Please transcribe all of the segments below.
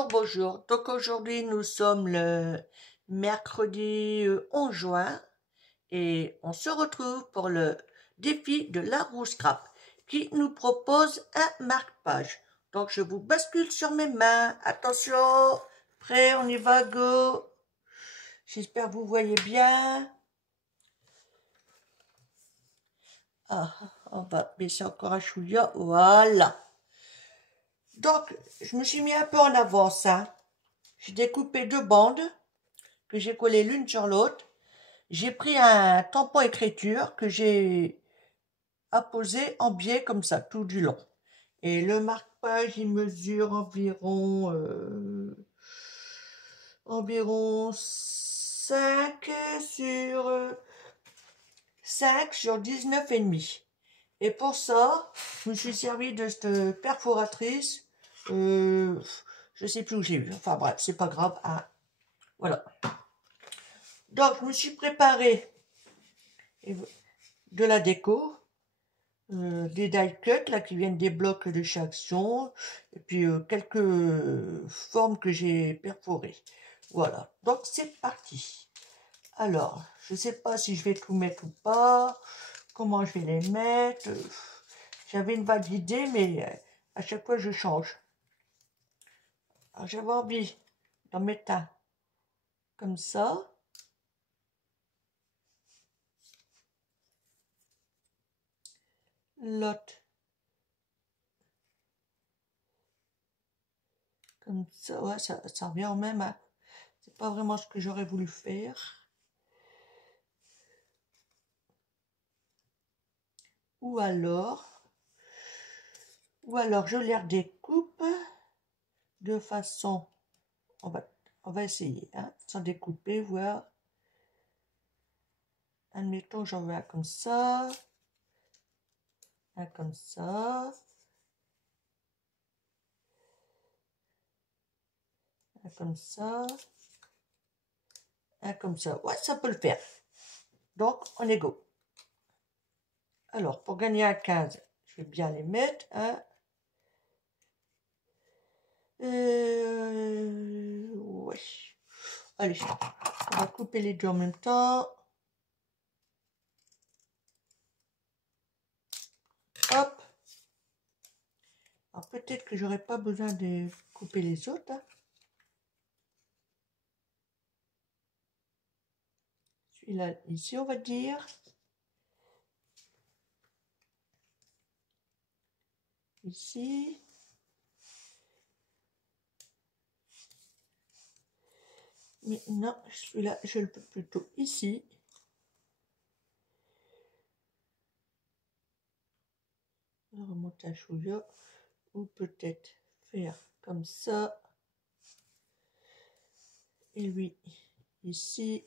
Bonjour, bonjour. Donc aujourd'hui, nous sommes le mercredi 11 juin et on se retrouve pour le défi de l'arbre au scrap qui nous propose un marque-page. Donc je vous bascule sur mes mains. Attention, prêt, on y va, go. J'espère que vous voyez bien. Ah, on va baisser encore un chouïa. Voilà. Donc, je me suis mis un peu en avance, hein. J'ai découpé deux bandes que j'ai collées l'une sur l'autre. J'ai pris un tampon écriture que j'ai apposé en biais comme ça, tout du long. Et le marque-page, il mesure environ 5 sur 19 et demi. Et pour ça, je me suis servi de cette perforatrice. Je sais plus où j'ai eu. Enfin bref, c'est pas grave, hein. Voilà. Donc, je me suis préparé de la déco, des die cuts là qui viennent des blocs de chez Action, et puis quelques formes que j'ai perforées. Voilà. Donc, c'est parti. Alors, je sais pas si je vais tout mettre ou pas, comment je vais les mettre. J'avais une vague idée, mais à chaque fois je change. Alors, j'avais envie d'en mettre un comme ça. L'autre comme ça. Ouais, ça revient au même, hein. C'est pas vraiment ce que j'aurais voulu faire. Ou alors je les redécoupe de façon, on va essayer, hein, sans découper, voir. Admettons, j'en veux un comme ça, un comme ça, un comme ça, un comme ça. Ouais, ça peut le faire. Donc, on est go. Alors, pour gagner un 15, je vais bien les mettre, hein. Ouais. Allez, on va couper les deux en même temps. Hop. Alors peut-être que j'aurais pas besoin de couper les autres, hein. Celui-là, ici, on va dire. Ici. Mais non, celui-là, je le peux plutôt ici. On remonte un chouïa. Ou peut-être faire comme ça. Et lui, ici.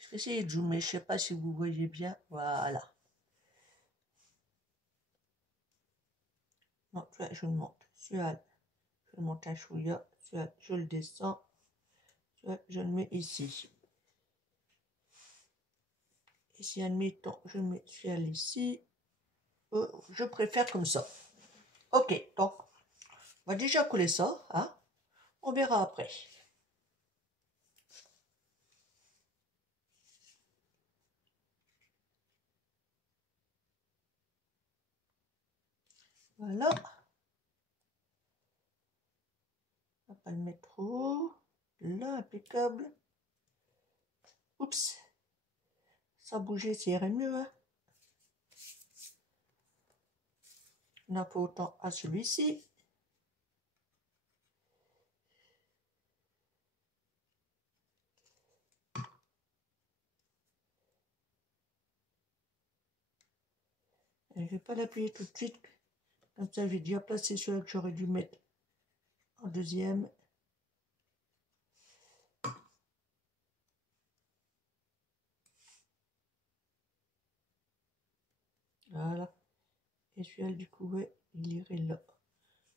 Je vais essayer de zoomer, je sais pas si vous voyez bien. Voilà. Non, celui-là, je le monte. Celui-là, je le monte un chouïa. Celui-là, je le descends. Celui-là, je le mets ici. Et si, admettons, je mets celui-là ici. Je préfère comme ça. Ok, donc, on va déjà couler ça, hein. On verra après. Voilà. On va pas le mettre trop haut. Là, impeccable. Oups. Ça bougeait, ça irait mieux, hein. On a pas autant à celui-ci. Je ne vais pas l'appuyer tout de suite. Comme ça, j'ai déjà placé celui que j'aurais dû mettre en deuxième. Voilà. Et celui-là, du coup, ouais, il irait là.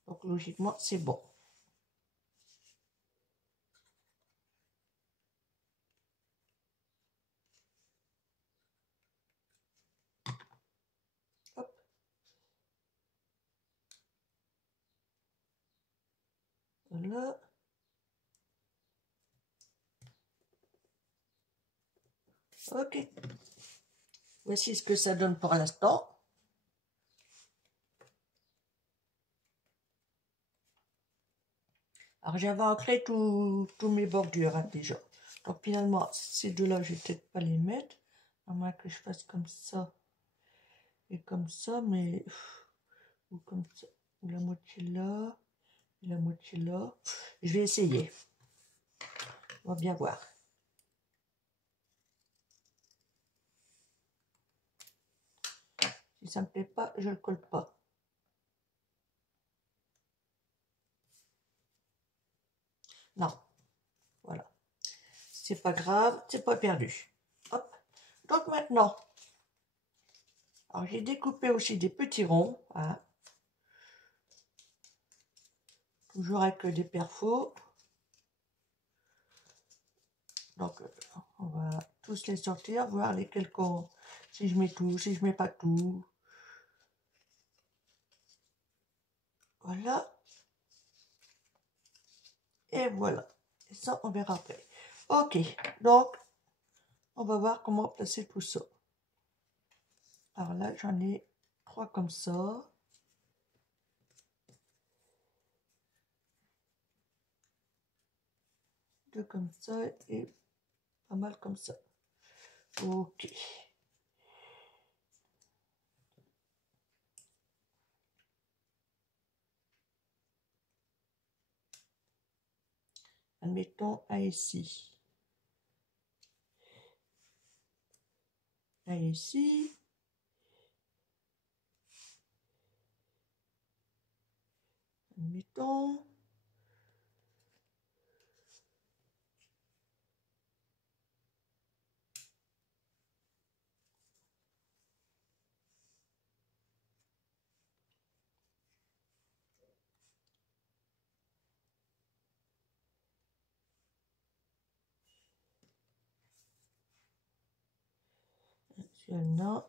Donc, logiquement, c'est bon. Hop. Voilà. Ok. Voici ce que ça donne pour l'instant. Alors j'avais ancré tous mes bordures hein, déjà. Donc finalement, ces deux-là, je vais peut-être pas les mettre. À moins que je fasse comme ça. Et comme ça, mais... Ou comme ça. La moitié là. Et la moitié là. Je vais essayer. On va bien voir. Si ça me plaît pas, je le colle pas. Non. Voilà. C'est pas grave, c'est pas perdu. Hop. Donc maintenant, alors j'ai découpé aussi des petits ronds. Hein. Toujours avec des perfos. Donc on va tous les sortir, voir lesquels qu'on... Si je mets tout, si je mets pas tout. Voilà. Et voilà. Et ça, on verra après. Ok. Donc, on va voir comment placer tout ça. Alors là, j'en ai 3 comme ça. Deux comme ça et pas mal comme ça. Ok. Admettons un ici. Un ici. Admettons. Celui-là.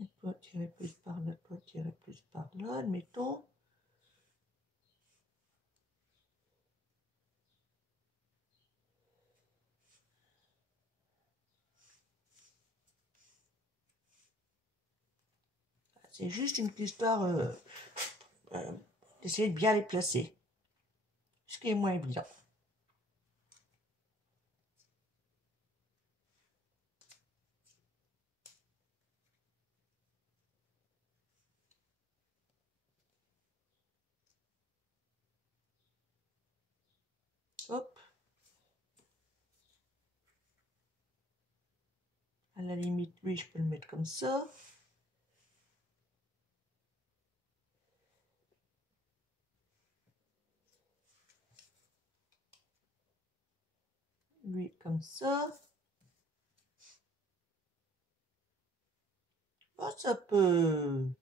Et toi, tirer plus par là, toi, tirer plus par là, admettons. C'est juste une histoire d'essayer de bien les placer. Ce qui est moins évident. Hop. À la limite, lui, je peux le mettre comme ça. Lui, comme ça. Oh, ça peut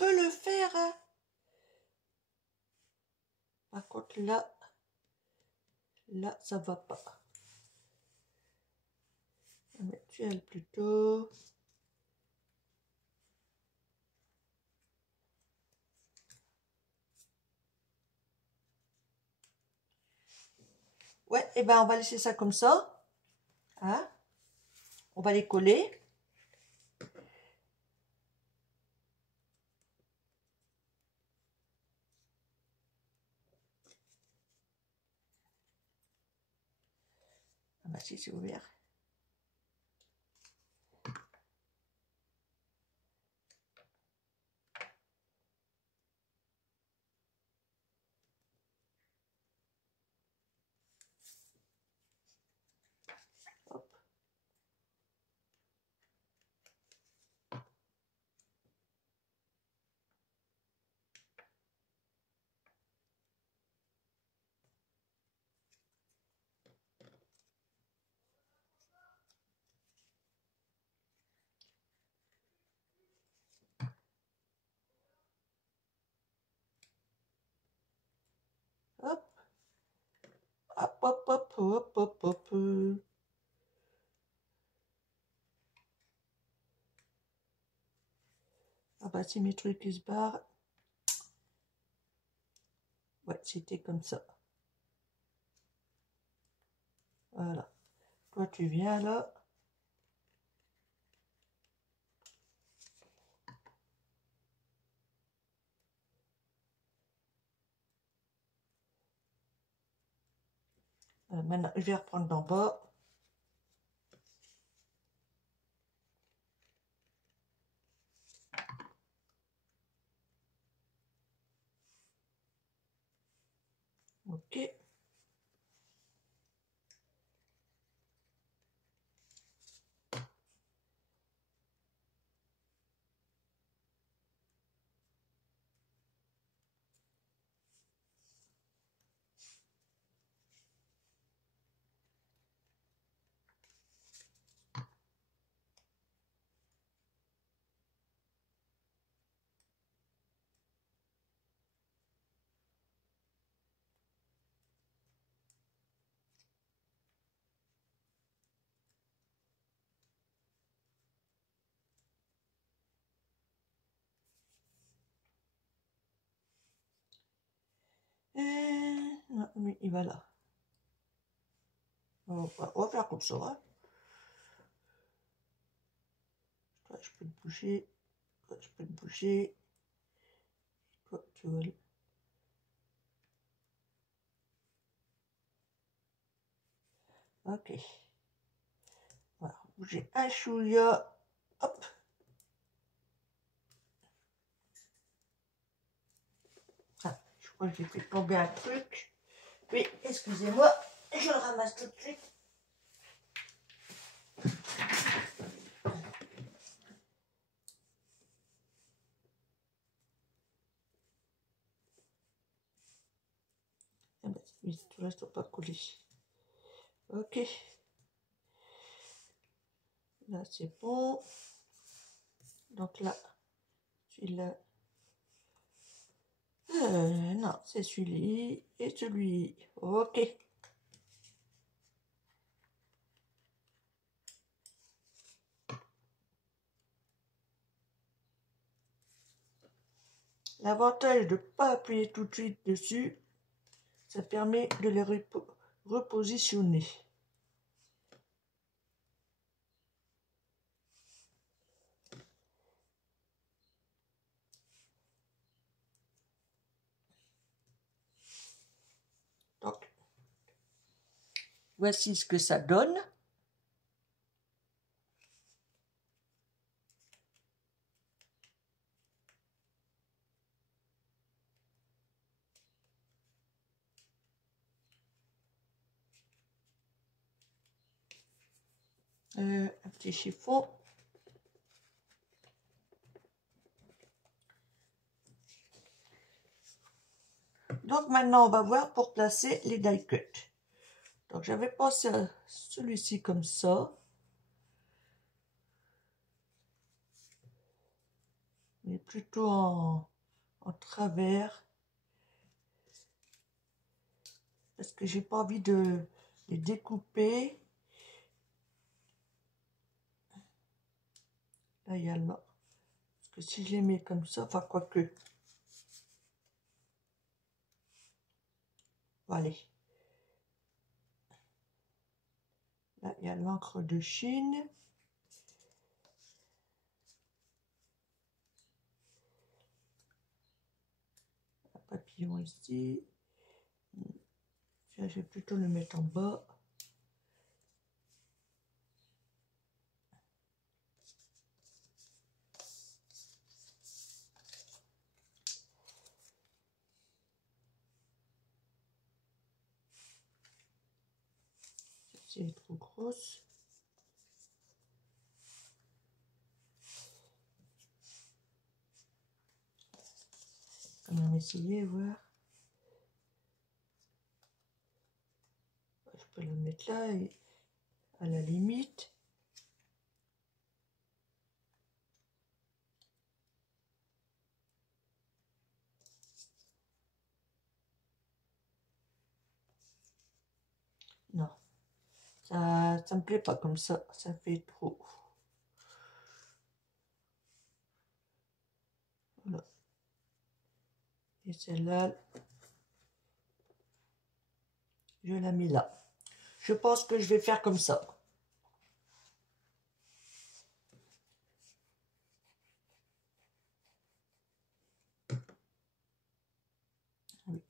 le faire, hein. Par contre, là, ça va pas. On va mettre elle plutôt. Ouais, et ben on va laisser ça comme ça. Hein. On va les coller. Ah bah si, c'est ouvert. Hop. Hop, hop, hop, hop, hop, hop. Ah bah si mes trucs qui se barrent. Ouais, c'était comme ça. Voilà. Toi, tu viens là. Maintenant, je vais reprendre d'en bas. Ok. Non, lui, il va là. On va faire comme ça. Hein. Toi, je peux te bouger. Toi, je peux te bouger. Toi, tu vas là. Ok. Voilà. Bouger un chouïa. Hop. Ah, je crois que j'ai fait tomber un truc. Oui, excusez-moi. Je le ramasse tout de suite. Ah ben, oui, tout reste pas collé. Ok. Là, c'est bon. Donc là, celui-là. Non, c'est celui et celui. Ok. L'avantage de ne pas appuyer tout de suite dessus, ça permet de les repositionner. Donc, voici ce que ça donne. Un petit chiffon. Donc maintenant, on va voir pour placer les die cuts. Donc j'avais pensé à celui-ci comme ça. Mais plutôt en travers. Parce que j'ai pas envie de les découper. Là, il y a là. Parce que si je les mets comme ça, enfin quoique. Allez. Là, il y a l'encre de Chine. Un papillon ici. Je vais plutôt le mettre en bas. C'est trop grosse. On va essayer, voir. Je peux le mettre là, et à la limite. Non, ça me plaît pas comme ça fait trop. Voilà. Et celle-là, je la mets là. Je pense que je vais faire comme ça.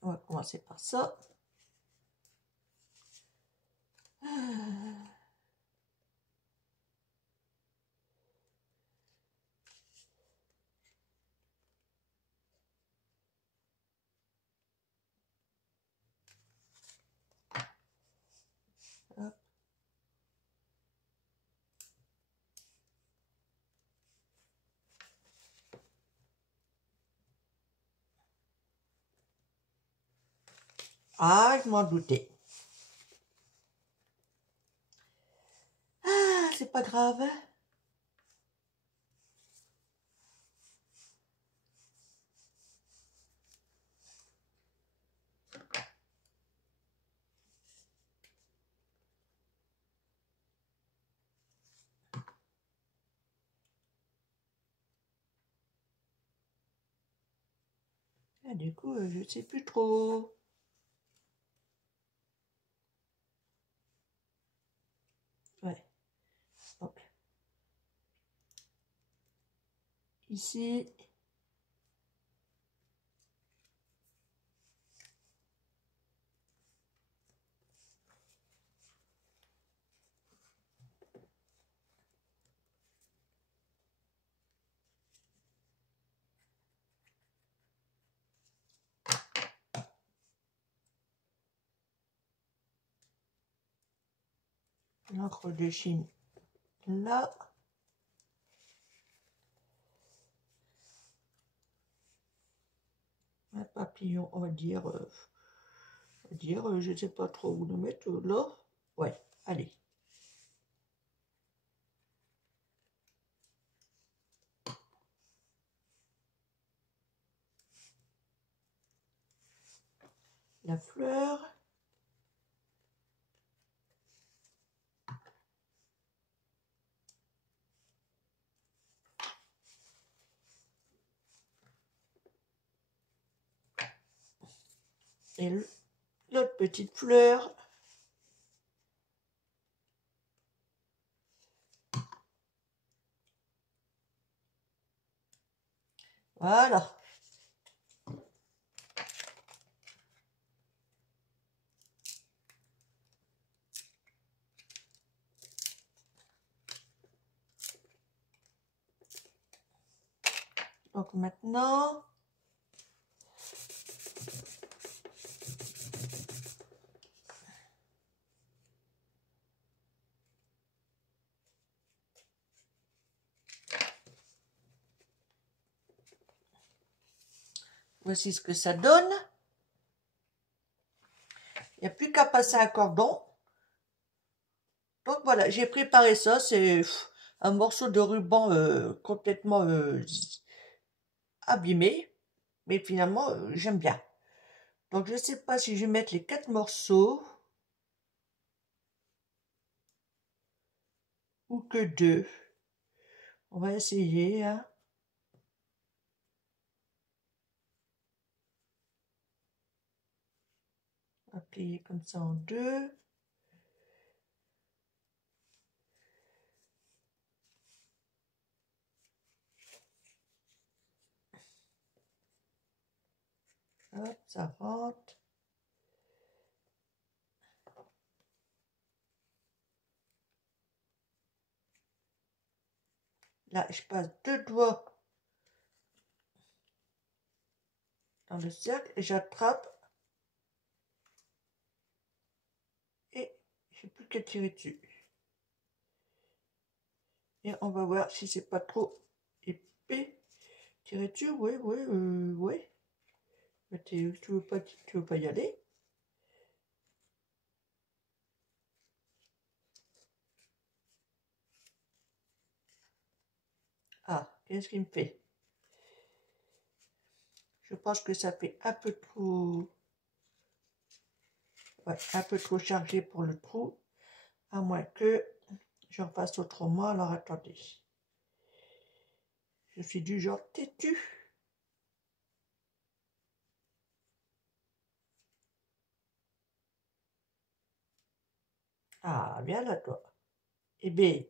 On va commencer par ça. Hop. Ah, je m'en doutais. Ah, c'est pas grave. Ah, du coup, je sais plus trop. Ouais. Donc, ici. L'encre de Chine là. Un papillon, je ne sais pas trop où le mettre là. Ouais, allez. La fleur. Et l'autre petite fleur. Voilà. Donc maintenant, voici ce que ça donne. Il n'y a plus qu'à passer un cordon. Donc voilà, j'ai préparé ça. C'est un morceau de ruban complètement abîmé. Mais finalement, j'aime bien. Donc je ne sais pas si je vais mettre les 4 morceaux ou que 2. On va essayer, hein. On va plier comme ça en 2. Hop, ça rentre. Là, je passe 2 doigts dans le cercle et j'attrape. Et je n'ai plus qu'à tirer dessus. Et on va voir si c'est pas trop épais. Tirer dessus, oui, oui, oui. Tu veux pas y aller? Ah, qu'est-ce qu'il me fait? Je pense que ça fait un peu trop Ouais, un peu trop chargé pour le trou. À moins que j'en fasse autrement. Alors attendez. Je suis du genre têtu. Ah, viens là, toi. Eh bien,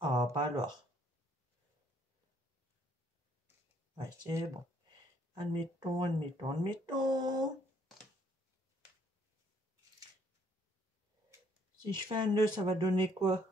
ah, bah alors. Ouais, c'est bon. Admettons, admettons, admettons. Si je fais un nœud, ça va donner quoi?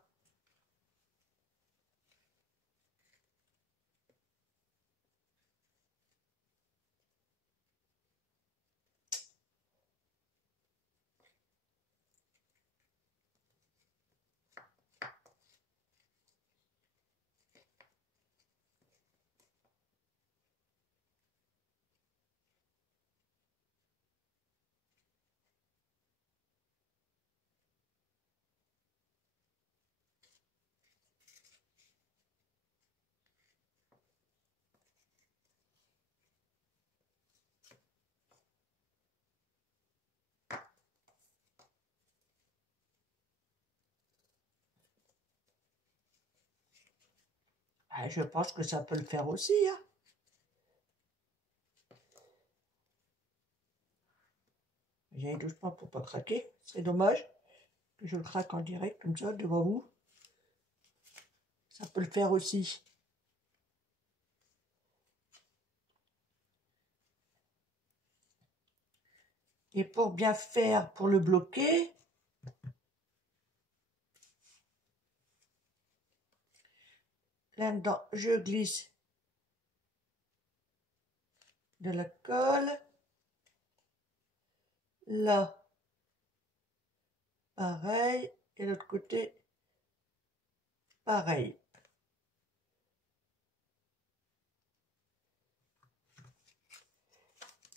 Ah, je pense que ça peut le faire aussi, hein. J'aille doucement pour pas craquer. C'est dommage que je le craque en direct comme ça devant vous. Ça peut le faire aussi. Et pour bien faire, pour le bloquer, là-dedans, je glisse de la colle. Là, pareil. Et l'autre côté, pareil.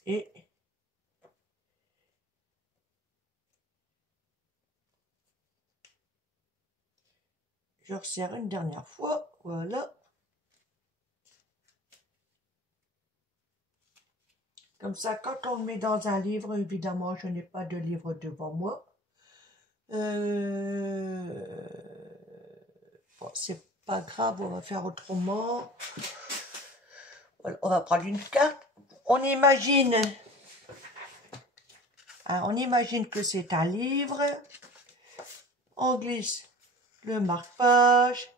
Et je resserre une dernière fois. Voilà. Comme ça, quand on le met dans un livre, évidemment, je n'ai pas de livre devant moi. Bon, c'est pas grave, on va faire autrement. Voilà, on va prendre une carte. On imagine que c'est un livre. On glisse le marque-page.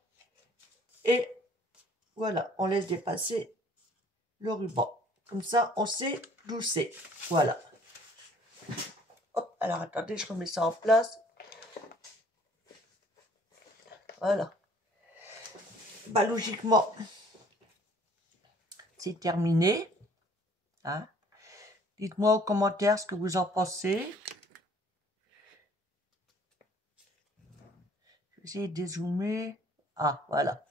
Et voilà, on laisse dépasser le ruban. Comme ça, on sait d'où c'est. Voilà. Hop, alors attendez, je remets ça en place. Voilà. Bah, logiquement, c'est terminé. Hein? Dites-moi aux commentaires ce que vous en pensez. Je vais essayer de dézoomer. Ah, voilà.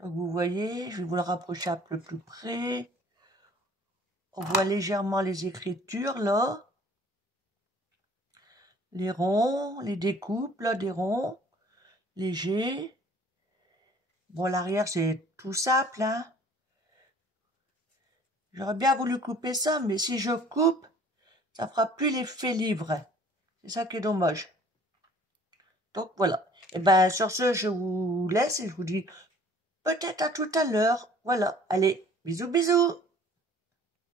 Donc vous voyez, je vais vous le rapprocher un peu plus près. On voit légèrement les écritures là. Les ronds, les découpes là, des ronds. Légers. Bon, l'arrière c'est tout simple, hein. J'aurais bien voulu couper ça, mais si je coupe, ça fera plus l'effet livre. C'est ça qui est dommage. Donc voilà. Et ben sur ce, je vous laisse et je vous dis peut-être à tout à l'heure. Voilà. Allez, bisous bisous.